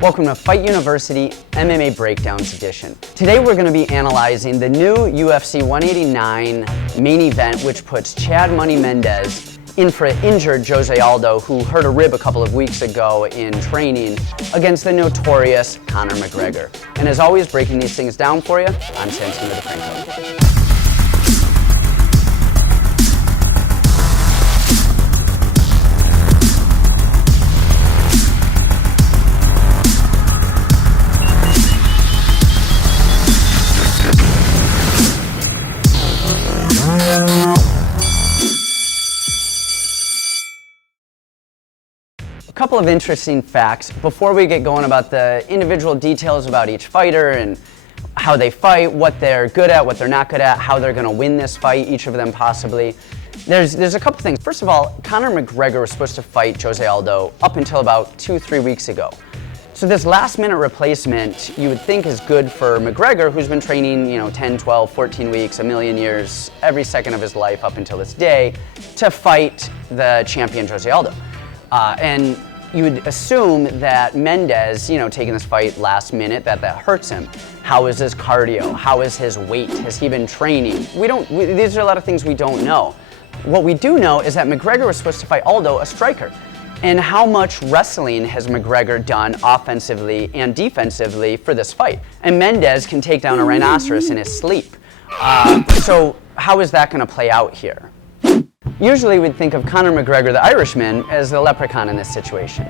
Welcome to Fight University MMA Breakdowns Edition. Today we're going to be analyzing the new UFC 189 main event, which puts Chad Money Mendes in for an injured Jose Aldo, who hurt a rib a couple of weeks ago in training, against the Notorious Conor McGregor. And as always, breaking these things down for you, I'm Santino DeFranco. A couple of interesting facts before we get going about the individual details about each fighter and how they fight, what they're good at, what they're not good at, how they're going to win this fight, each of them possibly. There's a couple things. First of all, Conor McGregor was supposed to fight Jose Aldo up until about 2-3 weeks ago. So this last-minute replacement you would think is good for McGregor, who's been training 10, 12, 14 weeks, a million years, every second of his life up until this day, to fight the champion Jose Aldo. And you would assume that Mendes, taking this fight last minute, that hurts him. How is his cardio? How is his weight? Has he been training? These are a lot of things we don't know. What we do know is that McGregor was supposed to fight Aldo, a striker. And how much wrestling has McGregor done offensively and defensively for this fight? And Mendes can take down a rhinoceros in his sleep. So how is that going to play out here? Usually we'd think of Conor McGregor, the Irishman, as the leprechaun in this situation.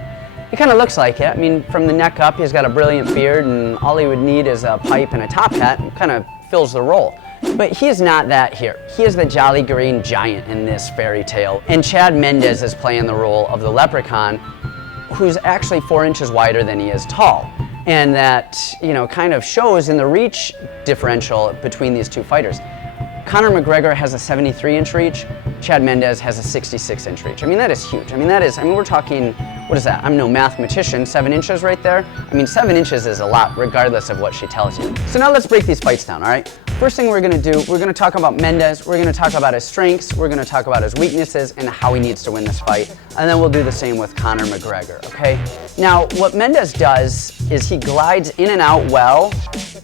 He kind of looks like it. I mean, from the neck up, he's got a brilliant beard, and all he would need is a pipe and a top hat, and kind of fills the role. But he is not that here. He is the jolly green giant in this fairy tale. And Chad Mendes is playing the role of the leprechaun, who's actually 4 inches wider than he is tall. And that, kind of shows in the reach differential between these two fighters. Conor McGregor has a 73-inch reach. Chad Mendes has a 66-inch reach. I mean, that is huge. We're talking, what is that? I'm no mathematician, 7 inches right there. 7 inches is a lot, regardless of what she tells you. So now let's break these fights down, all right? First thing we're gonna do, we're gonna talk about Mendes, we're gonna talk about his strengths, we're gonna talk about his weaknesses and how he needs to win this fight, and then we'll do the same with Conor McGregor, okay? Now, what Mendes does is he glides in and out well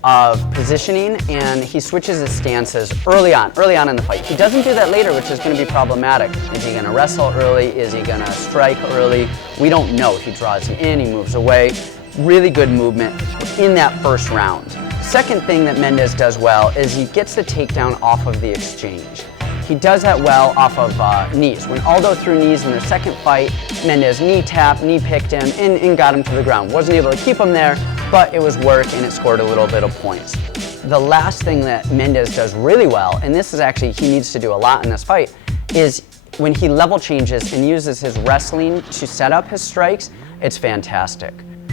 of positioning, and he switches his stances early on in the fight. He doesn't do that later, which is gonna be problematic. Is he gonna wrestle early? Is he gonna strike early? We don't know. He draws in, he moves away. Really good movement in that first round. Second thing that Mendes does well is he gets the takedown off of the exchange. He does that well off of knees. When Aldo threw knees in their second fight, Mendes knee picked him and got him to the ground. Wasn't able to keep him there, but it was work and it scored a little bit of points. The last thing that Mendes does really well, and this is actually, he needs to do a lot in this fight, is when he level changes and uses his wrestling to set up his strikes, it's fantastic.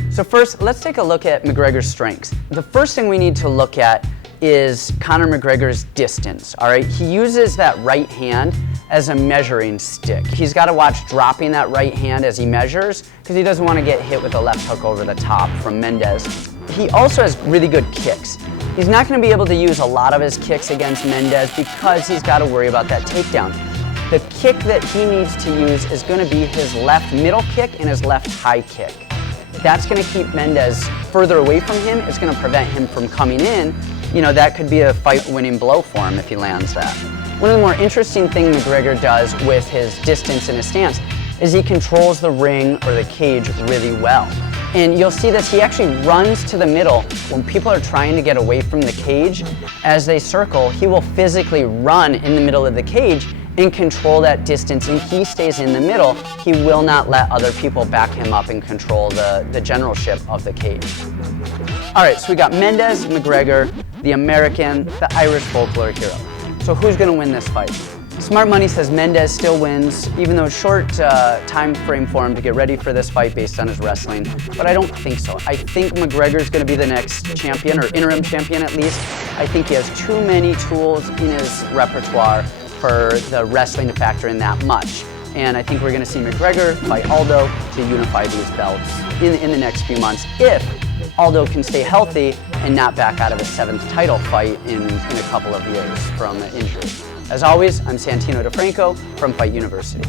So first, let's take a look at McGregor's strengths. The first thing we need to look at is Conor McGregor's distance, all right? He uses that right hand as a measuring stick. He's got to watch dropping that right hand as he measures, because he doesn't want to get hit with a left hook over the top from Mendes. He also has really good kicks. He's not going to be able to use a lot of his kicks against Mendes because he's got to worry about that takedown. The kick that he needs to use is going to be his left middle kick and his left high kick. That's going to keep Mendes further away from him. It's going to prevent him from coming in. That could be a fight-winning blow for him if he lands that. One of the more interesting things McGregor does with his distance and his stance is he controls the ring or the cage really well. And you'll see this, he actually runs to the middle when people are trying to get away from the cage. As they circle, he will physically run in the middle of the cage and control that distance, and he stays in the middle. He will not let other people back him up and control the generalship of the cage. All right, so we got Mendes, McGregor, the American, the Irish folklore hero. So who's gonna win this fight? Smart Money says Mendes still wins, even though short time frame for him to get ready for this fight based on his wrestling, but I don't think so. I think McGregor's gonna be the next champion, or interim champion at least. I think he has too many tools in his repertoire for the wrestling to factor in that much. And I think we're gonna see McGregor fight Aldo to unify these belts in the next few months, if Aldo can stay healthy and not back out of his 7th title fight in a couple of years from injury. As always, I'm Santino DeFranco from Fight University.